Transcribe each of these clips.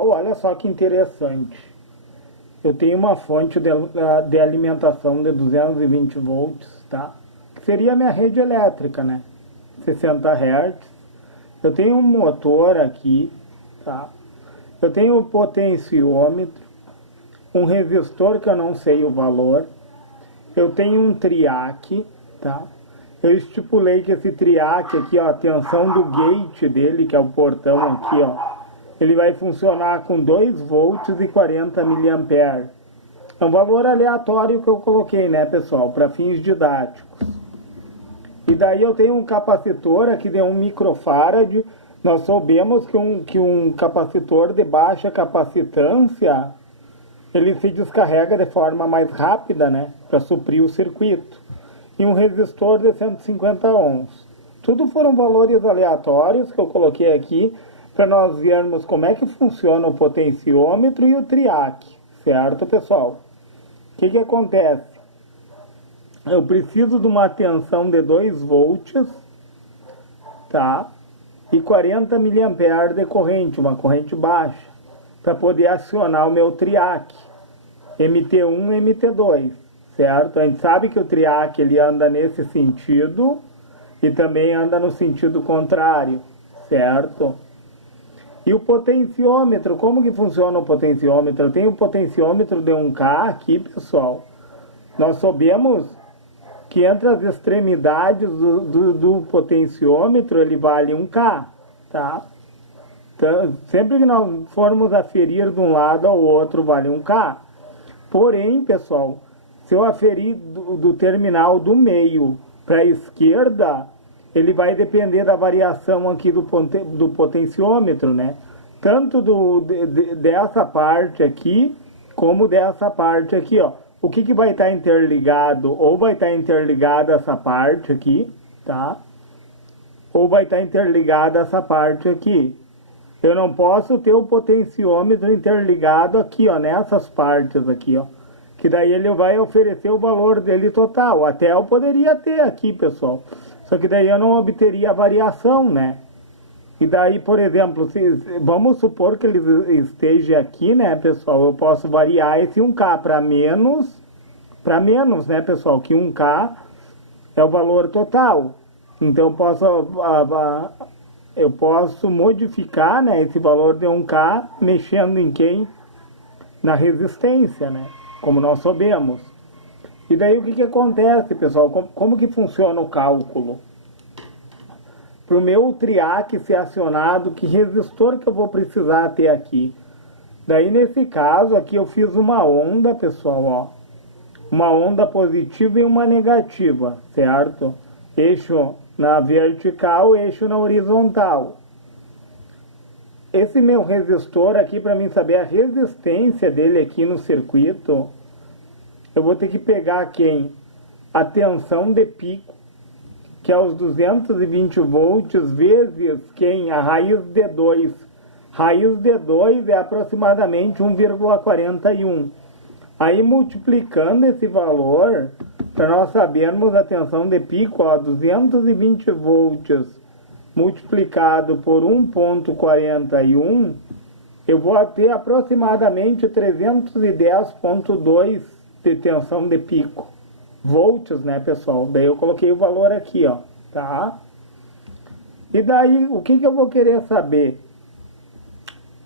Olha só que interessante. Eu tenho uma fonte de alimentação de 220 volts, tá? Que seria a minha rede elétrica, né? 60 Hz. Eu tenho um motor aqui, tá? Eu tenho um potenciômetro, um resistor que eu não sei o valor. Eu tenho um triac, tá? Eu estipulei que esse triac aqui, ó, a tensão do gate dele, que é o portão aqui, ó, ele vai funcionar com 2 volts e 40 mA. É um valor aleatório que eu coloquei, né, pessoal, para fins didáticos. E daí eu tenho um capacitor aqui de 1 microfarad. Nós soubemos que um capacitor de baixa capacitância, ele se descarrega de forma mais rápida, né, para suprir o circuito. E um resistor de 150 ohms. Tudo foram valores aleatórios que eu coloquei aqui para nós vermos como é que funciona o potenciômetro e o triac, certo, pessoal? O que acontece? Eu preciso de uma tensão de 2 volts, tá? E 40 mA de corrente, uma corrente baixa, para poder acionar o meu triac, MT1 e MT2, certo? A gente sabe que o triac ele anda nesse sentido e também anda no sentido contrário, certo? E o potenciômetro, como que funciona o potenciômetro? Eu tenho o potenciômetro de 1K aqui, pessoal. Nós sabemos que entre as extremidades do potenciômetro ele vale 1K, tá? Então, sempre que nós formos aferir de um lado ao outro vale 1K. Porém, pessoal, se eu aferir do terminal do meio para a esquerda, ele vai depender da variação aqui do potenciômetro, né? Tanto dessa parte aqui, como dessa parte aqui, ó. O que vai estar interligado? Ou vai estar interligada essa parte aqui, tá? Ou vai estar interligada essa parte aqui. Eu não posso ter o potenciômetro interligado aqui, ó, nessas partes aqui, ó. Que daí ele vai oferecer o valor dele total. Até eu poderia ter aqui, pessoal. Só que daí eu não obteria a variação, né? E daí, por exemplo, vamos supor que ele esteja aqui, né, pessoal? Eu posso variar esse 1K para menos, né, pessoal? Que 1K é o valor total. Então eu posso modificar, né, esse valor de 1K mexendo em quem? Na resistência, né? Como nós sabemos. E daí o que acontece, pessoal? Como que funciona o cálculo? Para o meu triac ser acionado, que resistor que eu vou precisar ter aqui? Daí nesse caso aqui eu fiz uma onda, pessoal, ó. Uma onda positiva e uma negativa, certo? Eixo na vertical, eixo na horizontal. Esse meu resistor aqui, para mim saber a resistência dele aqui no circuito, eu vou ter que pegar quem? A tensão de pico, que é os 220 volts, vezes quem? A raiz de 2. Raiz de 2 é aproximadamente 1,41. Aí multiplicando esse valor, para nós sabermos a tensão de pico, ó, 220 volts multiplicado por 1,41, eu vou ter aproximadamente 310,2 de tensão de pico. Volts, né, pessoal? Daí eu coloquei o valor aqui, ó, tá? E daí, o que eu vou querer saber?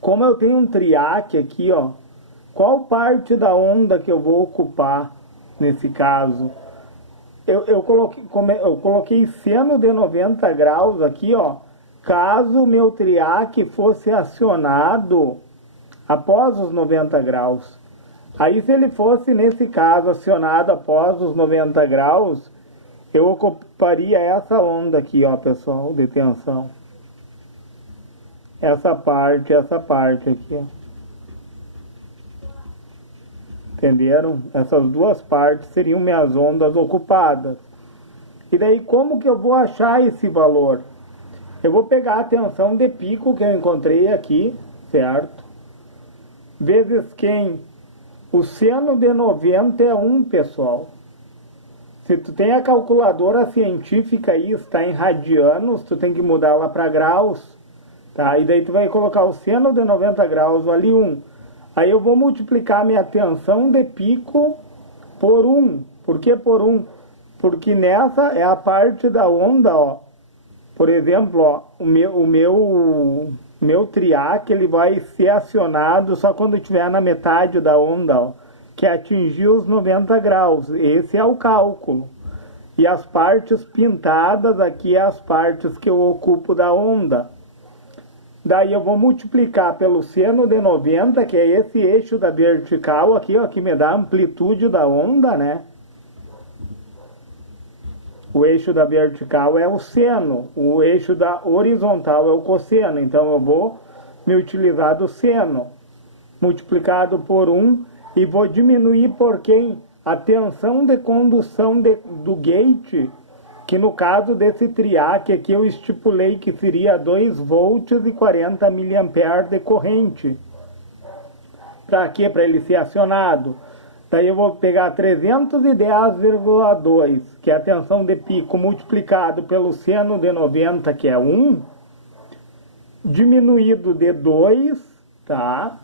Como eu tenho um triac aqui, ó, qual parte da onda que eu vou ocupar nesse caso? Eu coloquei seno de 90 graus aqui, ó, caso o meu triac fosse acionado após os 90 graus. Aí se ele fosse, nesse caso, acionado após os 90 graus, eu ocuparia essa onda aqui, ó, pessoal, de tensão. Essa parte aqui, ó. Entenderam? Essas duas partes seriam minhas ondas ocupadas. E daí como que eu vou achar esse valor? Eu vou pegar a tensão de pico que eu encontrei aqui, certo? Vezes quem? O seno de 90 é 1, pessoal. Se tu tem a calculadora científica aí, está em radianos, tu tem que mudar ela para graus. tá? E daí tu vai colocar o seno de 90 graus ali 1. Aí eu vou multiplicar minha tensão de pico por 1. Por que por 1? Porque nessa é a parte da onda, ó. Por exemplo, ó, o meu triac, ele vai ser acionado só quando estiver na metade da onda, ó, que é atingir os 90 graus. Esse é o cálculo. E as partes pintadas aqui é as partes que eu ocupo da onda. Daí eu vou multiplicar pelo seno de 90, que é esse eixo da vertical aqui, ó, que me dá a amplitude da onda, né? O eixo da vertical é o seno, o eixo da horizontal é o cosseno. Então eu vou me utilizar do seno, multiplicado por 1, e vou diminuir por quem? A tensão de condução do gate, que no caso desse triac aqui eu estipulei que seria 2 volts e 40 miliamperes de corrente. Para quê? Para ele ser acionado. Daí eu vou pegar 310,2, que é a tensão de pico, multiplicado pelo seno de 90, que é 1, diminuído de 2, tá?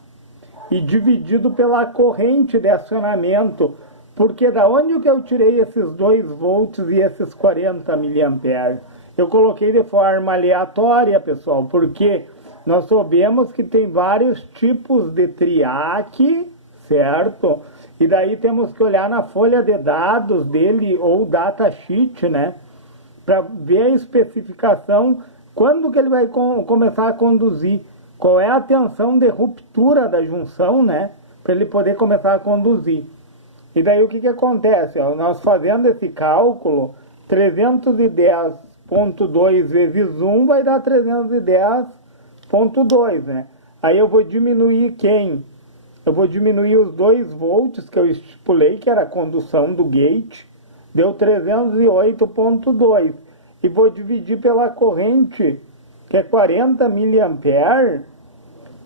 E dividido pela corrente de acionamento. Porque da onde que eu tirei esses 2 volts e esses 40 miliamperes? Eu coloquei de forma aleatória, pessoal, porque nós sabemos que tem vários tipos de triac, certo? E daí temos que olhar na folha de dados dele, ou datasheet, né? Para ver a especificação, quando que ele vai começar a conduzir. Qual é a tensão de ruptura da junção, né? Para ele poder começar a conduzir. E daí o que acontece? Ó, nós fazendo esse cálculo, 310,2 vezes 1 vai dar 310,2, né? Aí eu vou diminuir quem? Eu vou diminuir os 2 volts que eu estipulei, que era a condução do gate, deu 308,2. E vou dividir pela corrente, que é 40 miliamperes.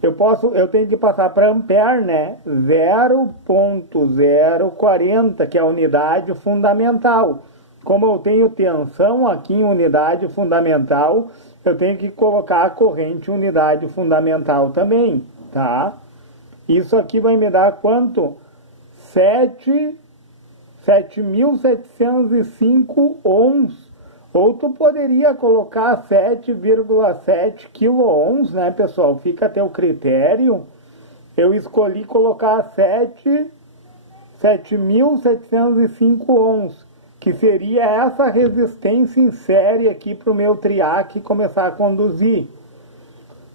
Eu tenho que passar para ampere, né? 0,040, que é a unidade fundamental. Como eu tenho tensão aqui em unidade fundamental, eu tenho que colocar a corrente em unidade fundamental também, tá? Isso aqui vai me dar quanto? 7.705 ohms. Ou tu poderia colocar 7,7 kΩ, né, pessoal? Fica a teu critério. Eu escolhi colocar 7.705 ohms, que seria essa resistência em série aqui para o meu triac começar a conduzir.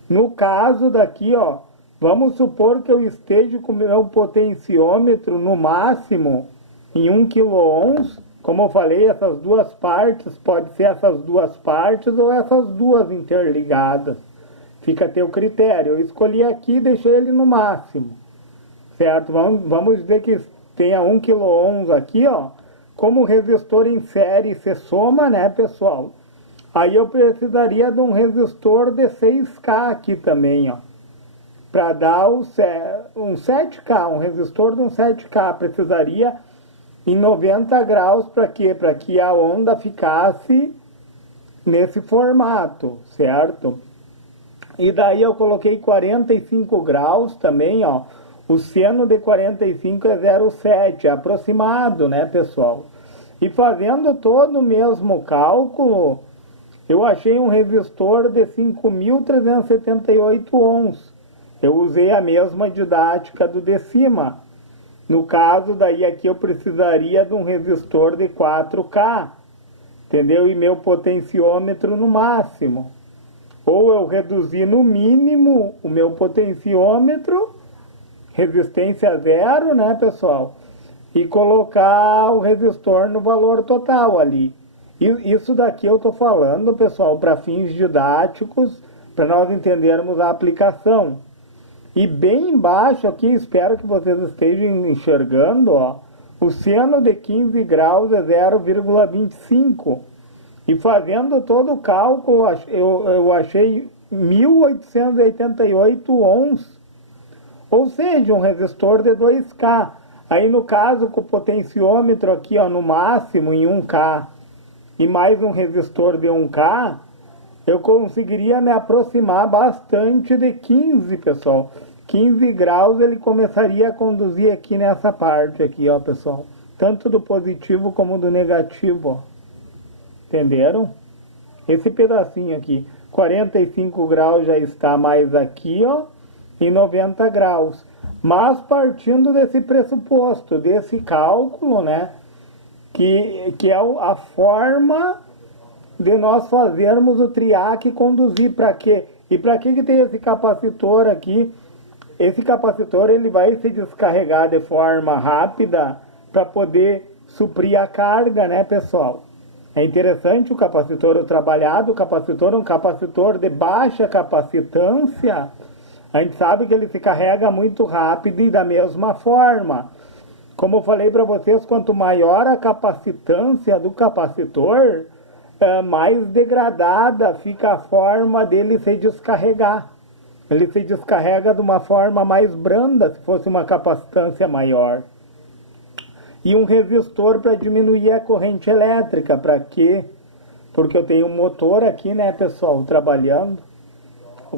No caso daqui, ó, vamos supor que eu esteja com o meu potenciômetro no máximo em 1 kΩ. Como eu falei, essas duas partes, pode ser essas duas partes ou essas duas interligadas. Fica a teu critério. Eu escolhi aqui e deixei ele no máximo. Certo? Vamos dizer que tenha 1 kΩ aqui, ó. Como o resistor em série se soma, né, pessoal? Aí eu precisaria de um resistor de 6K aqui também, ó. Para dar um 7K, um resistor de um 7K. Precisaria em 90 graus, para quê? Para que a onda ficasse nesse formato, certo? E daí eu coloquei 45 graus também, ó. O seno de 45 é 0,7, é aproximado, né, pessoal? E fazendo todo o mesmo cálculo, eu achei um resistor de 5.378 ohms. Eu usei a mesma didática do de cima. No caso, daí aqui eu precisaria de um resistor de 4K, entendeu? E meu potenciômetro no máximo. Ou eu reduzir no mínimo o meu potenciômetro, resistência zero, né, pessoal? E colocar o resistor no valor total ali. Isso daqui eu estou falando, pessoal, para fins didáticos, para nós entendermos a aplicação. E bem embaixo aqui, espero que vocês estejam enxergando, ó, o seno de 15 graus é 0,25. E fazendo todo o cálculo, eu achei 1.888 ohms. Ou seja, um resistor de 2K. Aí no caso, com o potenciômetro aqui, ó, no máximo em 1K, e mais um resistor de 1K, eu conseguiria me aproximar bastante de 15, pessoal. 15 graus ele começaria a conduzir aqui nessa parte aqui, ó, pessoal. Tanto do positivo como do negativo, ó. Entenderam? Esse pedacinho aqui, 45 graus já está mais aqui, ó, e 90 graus. Mas partindo desse pressuposto, desse cálculo, né, que é a forma de nós fazermos o triac conduzir para quê? E para que tem esse capacitor aqui? Esse capacitor ele vai se descarregar de forma rápida para poder suprir a carga, né, pessoal? É interessante o capacitor trabalhado. O capacitor é um capacitor de baixa capacitância. A gente sabe que ele se carrega muito rápido e da mesma forma. Como eu falei para vocês, quanto maior a capacitância do capacitor, mais degradada fica a forma dele se descarregar. Ele se descarrega de uma forma mais branda, se fosse uma capacitância maior. E um resistor para diminuir a corrente elétrica. Para quê? Porque eu tenho um motor aqui, né, pessoal, trabalhando.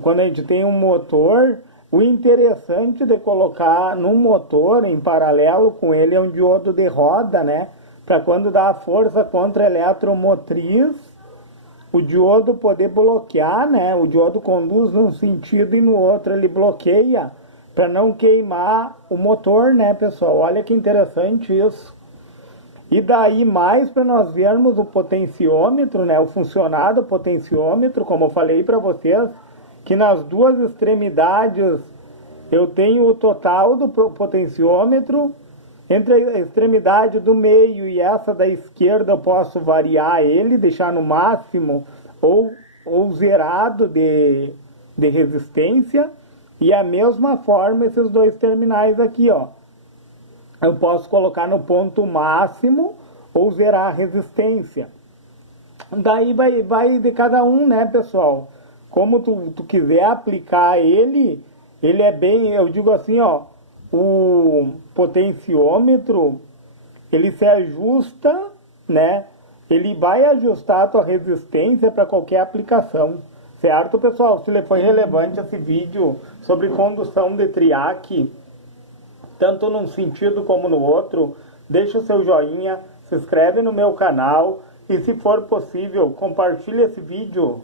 Quando a gente tem um motor, o interessante de colocar num motor, em paralelo com ele, é um diodo de roda, né? Para quando dá a força contra a eletromotriz, o diodo poder bloquear, né? O diodo conduz num sentido e no outro ele bloqueia para não queimar o motor, né, pessoal? Olha que interessante isso. E daí mais para nós vermos o potenciômetro, né? O funcionado potenciômetro, como eu falei para vocês, que nas duas extremidades eu tenho o total do potenciômetro. Entre a extremidade do meio e essa da esquerda eu posso variar ele, deixar no máximo ou zerado de resistência. E a mesma forma esses dois terminais aqui, ó. Eu posso colocar no ponto máximo ou zerar a resistência. Daí vai de cada um, né, pessoal? Como tu quiser aplicar ele é bem, eu digo assim, ó, o potenciômetro, ele se ajusta, né? Ele vai ajustar a tua resistência para qualquer aplicação. Certo, pessoal? Se lhe foi relevante esse vídeo sobre condução de triac, tanto num sentido como no outro, deixa o seu joinha, se inscreve no meu canal e, se for possível, compartilhe esse vídeo